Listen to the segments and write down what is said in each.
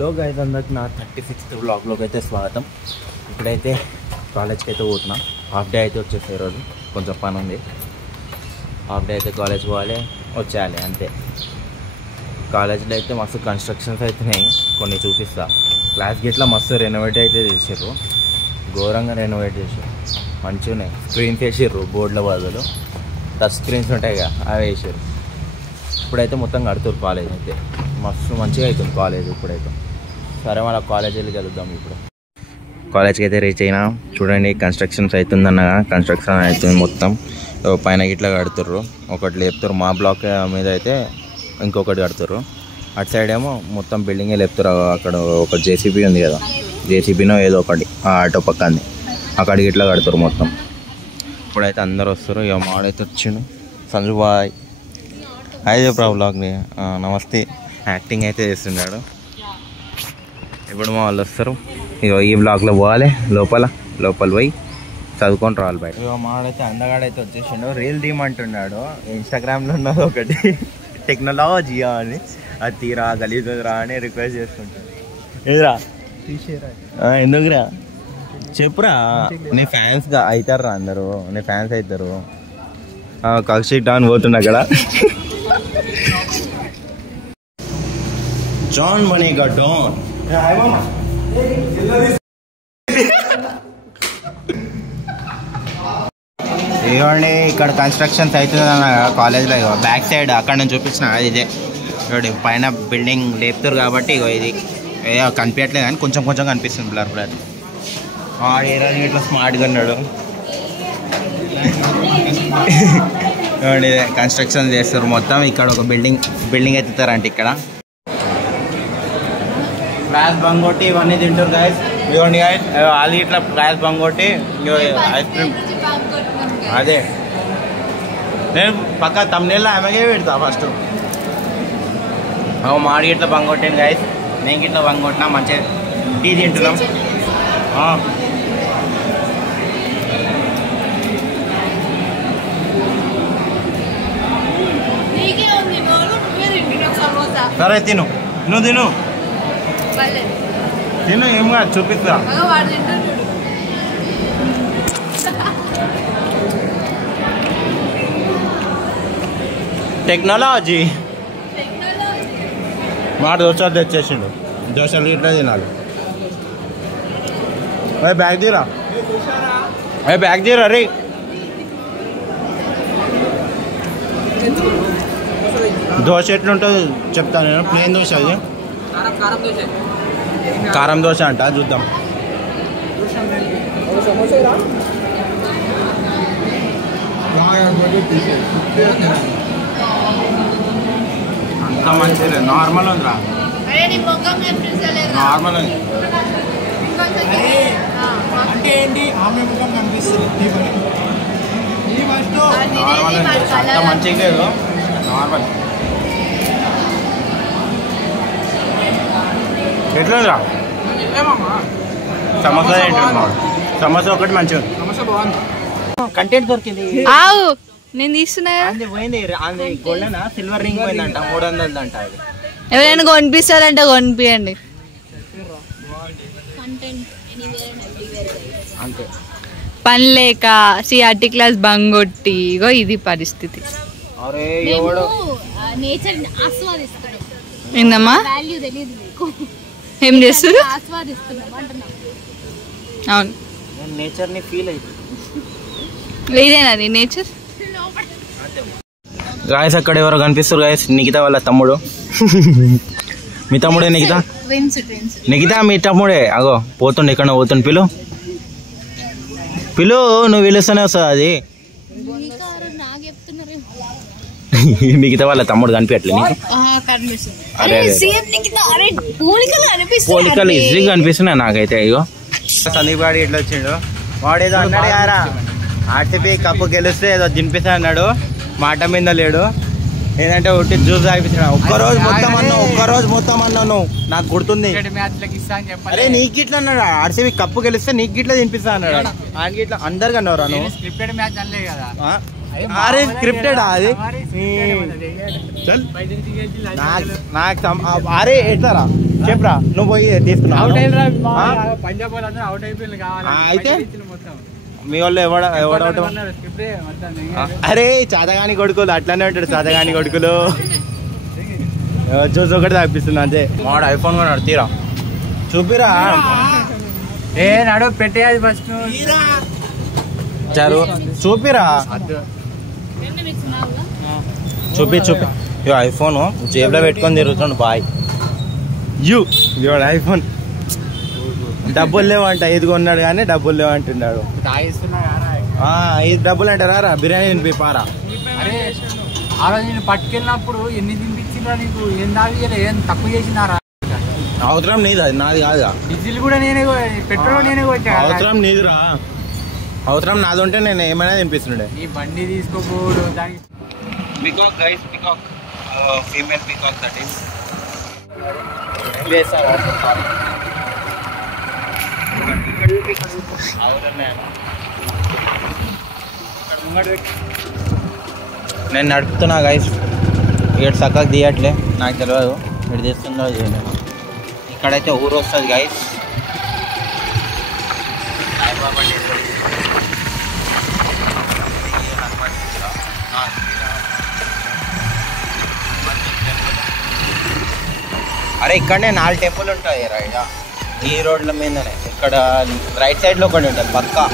Hello guys, అందరికి నా 36th వ్లాగ్లోకి అయితే స్వాగతం. ఇప్పుడైతే కాలేజ్కి అయితే పోతున్నాం. హాఫ్ డే అయితే వచ్చేసి ఈరోజు కొంచెం పని ఉంది. హాఫ్ డే అయితే కాలేజ్ పోవాలి, వచ్చేయాలి అంతే. కాలేజ్లో అయితే మస్తు కన్స్ట్రక్షన్స్ అవుతున్నాయి, కొన్ని చూపిస్తా. క్లాస్ గిట్లా మస్తు రెనోవేట్ అయితే చేసారు, ఘోరంగా రెనోవేట్ చేసారు. మంచిగా స్క్రీన్స్ వేసారు, బోర్డుల బదులు టచ్ స్క్రీన్స్ ఉంటాయి కదా, అవి వేసారు. ఇప్పుడైతే మొత్తం కడుతురు కాలేజ్ అయితే, మస్తు మంచిగా అవుతుంది కాలేజ్ ఇప్పుడైతే. సరే, మన కాలేజ్ వెళ్ళి కలుద్దాం. ఇప్పుడు కాలేజ్కి అయితే రీచ్ అయినా. చూడండి, కన్స్ట్రక్షన్స్ అవుతుందన్నగా కన్స్ట్రక్షన్ అవుతుంది మొత్తం. పైన ఇట్లా కడుతుర్రు, ఒకటి లేపుతారు. మా బ్లాక్ మీద అయితే ఇంకొకటి కడుతుర్రు. అటు సైడ్ ఏమో మొత్తం బిల్డింగే లేపుతారు. అక్కడ ఒక జేసీబీ ఉంది కదా, జేసీబీనో ఏదో ఒకటి ఆటో పక్కనే, అక్కడికి ఇట్లా కడుతురు మొత్తం. ఇప్పుడైతే అందరు వస్తారు. ఇక మాడైతే వచ్చిండు సంజు బాయ్. హాయ్ చెప్పరా బ్లాగ్ని. నమస్తే. యాక్టింగ్ అయితే చేస్తున్నాడు. ఇప్పుడు మా వాళ్ళు వస్తారు. ఇక ఈ బ్లాగ్లో పోవాలి, లోపల పోయి చదువుకొని రావాలి బయట. ఇక మాడైతే అందగాడైతే వచ్చేసిండు. రీల్ తీయమంటున్నాడు. ఇన్స్టాగ్రామ్లో ఉన్నది ఒకటి టెక్నాలజీ అని, అది తీరా గలీజురా అని రిక్వెస్ట్ చేసుకుంటాడు. ఏదిరా ఎందుకురా చెప్పురా. నీ ఫ్యాన్స్గా అవుతారా అందరూ, నీ ఫ్యాన్స్ అవుతారు. కక్షిక్ డాన్ పోతున్నా అక్కడ. జాన్ మనీగా డాన్. ఇవ్వండి, ఇక్కడ కన్స్ట్రక్షన్స్ అవుతుందన్న కాలేజ్లో. ఇగో బ్యాక్ సైడ్ అక్కడ నేను చూపించిన ఇదే. ఇవ్వండి, పైన బిల్డింగ్ లేపుతారు కాబట్టి ఇగో ఇది కనిపించట్లేదు కానీ కొంచెం కొంచెం కనిపిస్తుంది బ్లర్ బ్లర్. వాడు ఏ రోజు ఇట్లా స్మార్ట్గా ఉన్నాడు. ఇవ్వండి, కన్స్ట్రక్షన్ చేస్తారు మొత్తం. ఇక్కడ ఒక బిల్డింగ్ ఎత్తుతారంటే ఇక్కడ క్లాస్ బంక్ కొట్టి ఇవన్నీ తింటారు గాయస్. ఇవ్వండి గాయస్, వాళ్ళు ఇట్లా క్లాస్ బంక్ కొట్టి ఐస్ క్రీమ్. అదే నేను పక్క తమ్ముళ్ళ ఆమెకే పెడతా ఫస్ట్. మాడి ఇట్లా బంక్ కొట్టాను గాయస్, నేను ఇట్లా బంక్ కొట్టినా. మంచిగా టీ తింటున్నాం. సరే తిను, నువ్వు తిను తిను, ఏం కాదు చూపిస్తా. టెక్నాలజీ మాట దోశలు తెచ్చేసిండు. దోశలు ఇట్లా తినాలి. బ్యాగ్ తీరా, బ్యాగ్ తీరా రే. దోశ ఎట్లుంటుందో చెప్తాను నేను. ప్లేన్ దోశ, అది కారం దోశ అంట. చూద్దాం. అంత మంచిది. నార్మల్ ఉందిరా, నార్మల్ ఉంది. అంటే ఏంటి, ఆమె ముఖం కనిపిస్తుంది. నార్మల్ అంత మంచిగా లేదు, నార్మల్. ఎట్లా సమోసా ఏంటంటే, సమోసా ఒకటి మంచిగా కంటెంట్ దొరికింది. నేను తీస్తున్నా పోయింది. గోల్డెన్ సిల్వర్ రింగ్ పోయిందంట, 300 అంట. అది ఎవరైనా కొనిపిస్తారంటే కొనిపియండి అంతే. పని లేక సిఆర్టీ క్లాస్ బంగొట్టి ఇగో ఇది పరిస్థితి. ఏందమ్మా ఏం చేస్తారు? అవును, నేచర్ ని ఫీల్ అవుతుంది. ఇదేనాది నేచర్. గాయస్, అక్కడ ఎవరో కనిపిస్తారు గాయస్. నిఖిత వాళ్ళ తమ్ముడు. మీ తమ్ముడే నిఖిత? నిఖిత మీ తమ్ముడే. అగో పోతుండే, ఎక్కడ పోతుండే. పిలు నువ్వు పిలుస్తూనే వస్తుంది అది. నిఖిత వాళ్ళ తమ్ముడు కనిపించట్లేదు నీకు? అరే పోలికలు ఈజీగా కనిపిస్తున్నాయి నాకైతే. ఇగో సందీప్ గారు ఇట్లా వచ్చిండు. వాడేదో అన్నాడు యారా, ఆర్టీపీ కప్పు గెలిస్తే ఏదో తినిపిస్తా అన్నాడు. మాట మీద లేడు. ఏంటంటే ఒకటి జ్యూస్ తాగిపించాడు. ఒక్కరోజు మొత్తం అన్నాను, నాకు గుర్తుంది. అరే నీకు ఇట్లా అన్నాడు, ఆర్సీబీ కప్పు గెలిస్తే నీకు గిట్లా తినిపిస్తా అన్నాడు. ఆయనకి ఇట్లా అందరికి అన్నారు. అరే స్క్రిప్టెడ్ అది. నాకు అరే ఎట్లారా చెప్పరా నువ్వు పోయి తీసుకున్నావు అయితే మీ వాళ్ళు ఎవడవుట్ అరే చాతగాని కొడుకులు అట్లానే ఉంటాడు చాతగాని కొడుకులు చూసి ఒకటి తప్పిస్తున్నా అంతే మాడు ఐఫోన్ కూడా తీరా చూపిరా ఏ నడు పెట్టేది ఫస్ట్ చూపిరా చూపి ఐఫోన్ జేబులో పెట్టుకొని తిరుగుతుండు బాయ్ ఇవాడు ఐఫోన్ డబ్బులు లేవంట ఇది కొన్నాడు కానీ డబ్బులు లేవంటున్నాడు ఇది డబ్బులు అంటారా బిర్యానీ తినిపి పారా ఆ రోజు నేను పట్టుకెళ్ళినప్పుడు ఎన్ని తినిపించిందా నీకు ఏం దావియలే ఏం తక్కువ చేసినారా అవసరం నీది అది నాది కాదుగా డీజిల్ కూడా నేనే పెట్రోల్ నేనే కొట్టా అవసరం నీదిరా అవసరం నాది ఉంటే నేను ఏమైనా తినిపిస్తుండే ఈ బండి తీసుకోపోడు దానికి peacock guys peacock female peacock that is నేను నడుపుతున్నా గైస్ ఇక్కడ చక్కగా తీయట్లే నాకు తెలియదు ఇక్కడ తీస్తుందో చేయలేదు ఇక్కడైతే ఊరు వస్తుంది గైస్ అరే ఇక్కడనే 4 టెంపుల్ ఉంటాయి రైట్ ఈ రోడ్ల మీదనే ఇక్కడ రైట్ సైడ్లో ఒకటి ఉంటుంది పక్కా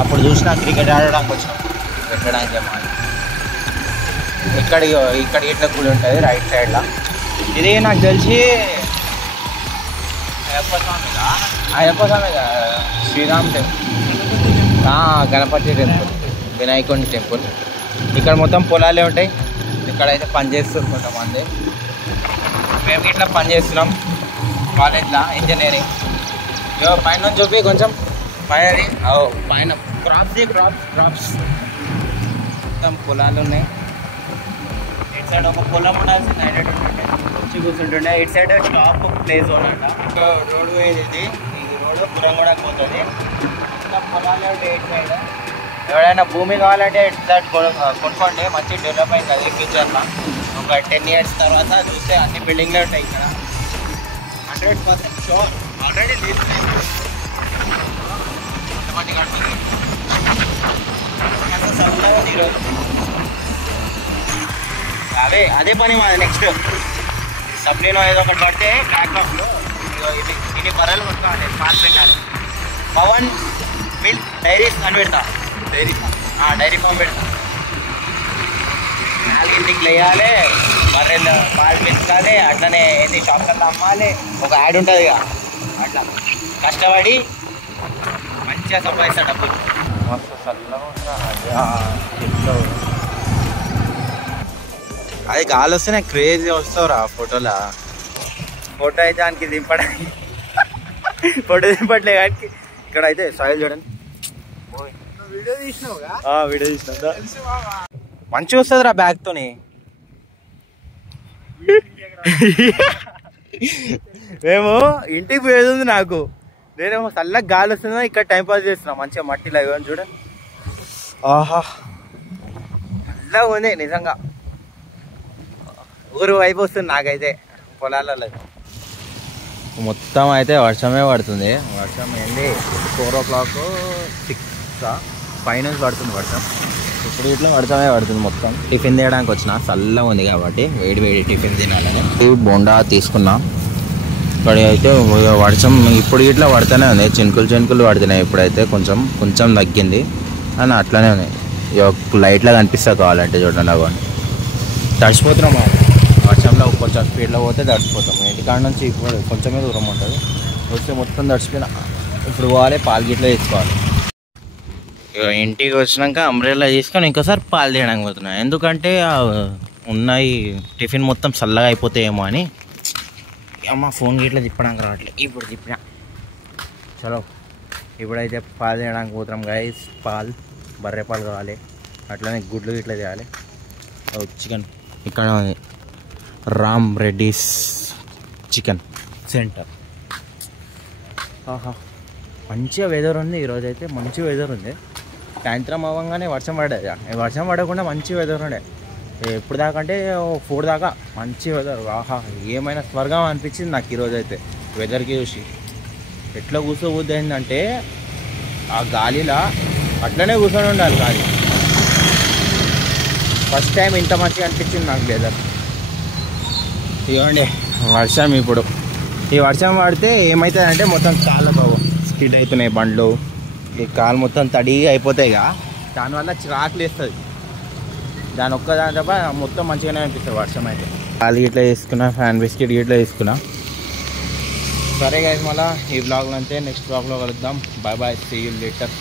అప్పుడు చూసినా క్రికెట్ ఆడడానికి వచ్చినాం పెట్టడానికి ఏమో ఇక్కడ ఇట్లా కూడా ఉంటుంది రైట్ సైడ్లో ఇది నాకు తెలిసి అయ్యప్ప స్వామి శ్రీరామ్ టెంపుల్ గణపతి టెంపుల్ వినాయకుడి టెంపుల్ ఇక్కడ మొత్తం పొలాలే ఉంటాయి ఇక్కడైతే పని చేస్తారు కొంతమంది మేము ఇట్లా పని చేస్తున్నాం కాలేజ్లో ఇంజనీరింగ్ పైన చూపి కొంచెం పైన క్రాప్స్ మొత్తం పొలాలు ఉన్నాయి ఇటు సైడ్ ఒక పొలం ఉండాల్సింది హైలైట్ ఉంటుండే వచ్చి కూర్చుంటుండే ఇటు సైడ్ స్టాప్ ప్లేస్ ఉన్నట రోడ్ పోయేది ఇది రోడ్ పురంగూడకు పోతుంది ఇంకా పొలాలు ఉంటాయి ఇటు సైడ్ ఎవరైనా భూమి కావాలంటే ఇటు సైడ్ కొనుక్కోండి మంచి డెవలప్ అయింది అది ఫ్యూచర్లో ఒక 10 years తర్వాత చూస్తే అన్ని బిల్డింగ్లే ఉంటాయి ఇక్కడ 100% షూర్ ఆల్రెడీ అదే పని మాది నెక్స్ట్ సప్లీలో ఏదో ఒకటి పడితే బ్యాక్లాగ్లో ఇన్ని బర్రెలు కొట్టుకోవాలి పాలు పెట్టాలి పవన్ మిల్క్ డైరీస్ అని పెడతా డైరీ ఫామ్ పెడతా 4 లేయాలి బర్రెలు పాలు పెంచాలి అట్లనే ఏంటి షాప్లలో అమ్మాలి ఒక యాడ్ ఉంటుంది ఇక అట్లా కష్టపడి మంచిగా సంపాదిస్తాడు డబ్బులు మస్తు చల్లగా అది గాలి వస్తే నాకు క్రేజీ వస్తావురా ఫోటోలో ఫోటో అయితే దానికి దింపడానికి ఫోటో దింపట్లే కానీ ఇక్కడ అయితే సాయిల్ చూడండి వీడియో తీసినావుగా వీడియో తీసిన మంచిగా వస్తుంది రా బ్యాగ్తోని మేము ఇంటికి పోయేది ఉంది నాకు నేనేమో చల్లగా గాలి వస్తుందా ఇక్కడ టైంపాస్ చేస్తున్నా మంచిగా మట్టిలో ఇవన్నీ చూడండి ఆహా చల్లగా ఉంది నిజంగా ఊరు వైపు వస్తుంది నాకైతే పొలాలలో మొత్తం అయితే వర్షమే పడుతుంది వర్షం ఏంటి 4 o'clock 6 5 పడుతుంది వర్షం ఇప్పుడు ఇట్లా వర్షమే పడుతుంది మొత్తం టిఫిన్ తీయడానికి వచ్చిన చల్లగా ఉంది కాబట్టి వేడి టిఫిన్ తినాలని బోండా తీసుకున్నా ఇక్కడ అయితే వర్షం ఇప్పుడు ఇట్లా పడుతూనే ఉంది చినుకులు పడుతున్నాయి ఇప్పుడైతే కొంచెం తగ్గింది అని అట్లానే ఉన్నాయి లైట్లా కనిపిస్తా కావాలంటే చూడండి అవన్నీ తడిచిపోతున్నాం వర్షంలో కొంచెం స్పీడ్లో పోతే తడిచిపోతాం ఇంటికాడ నుంచి ఇప్పుడు కొంచెమే దూరం ఉంటుంది వస్తే మొత్తం తడిచిపోయినా ఇప్పుడు పోవాలి పాలు గిట్లా తీసుకోవాలి ఇంటికి వచ్చినాక అంబ్రెల్లా తీసుకొని ఇంకోసారి పాలు తీయడానికి పోతున్నాయి ఎందుకంటే ఉన్నాయి టిఫిన్ మొత్తం చల్లగా అయిపోతాయేమో అని అమ్మ ఫోన్ గిట్లా తిప్పడానికి రావట్లేదు ఇప్పుడు తిప్పినా చలో ఇప్పుడైతే పాలు తీయడానికి పోతున్నాం గైస్ బర్రె పాలు కావాలి అట్లనే గుడ్లు ఇట్లా చేయాలి చికెన్ ఇక్కడ రామ్ రెడ్డిస్ చికెన్ సెంటర్ ఆహా మంచిగా వెదర్ ఉంది ఈరోజు అయితే మంచి వెదర్ ఉంది సాయంత్రం అవ్వగానే వర్షం పడేది వర్షం పడకుండా మంచి వెదర్ ఉండే ఎప్పుడు దాకా అంటే 4 దాకా మంచి వెదర్. ఆహా, ఏమైనా స్వర్గం అనిపించింది నాకు ఈరోజు అయితే వెదర్కి చూసి. ఎట్లా కూర్చోబోద్ది ఏంటంటే ఆ గాలిలా అట్లనే కూర్చొని ఉండాలి గాలి. ఫస్ట్ టైం ఇంత మంచిగా అనిపించింది నాకు వెదర్. ఇవ్వండి వర్షం. ఇప్పుడు ఈ వర్షం పడితే ఏమవుతుందంటే మొత్తం కాళ్ళకు స్కిడ్ అవుతున్నాయి బండ్లు, ఈ కాలు మొత్తం తడిగా అయిపోతాయిగా, దానివల్ల చిరాకులు వేస్తుంది. దాని ఒక్కదాని తప్ప మొత్తం మంచిగానే అనిపిస్తుంది వర్షం అయితే. కాలు ఇట్లా వేసుకున్నా, ఫ్యాన్ బిస్కెట్ ఇట్లా వేసుకున్నా. సరే గైస్, మళ్ళీ ఈ బ్లాగ్లో అంతే. నెక్స్ట్ బ్లాగ్లో కలుద్దాం. Bye bye, see you later.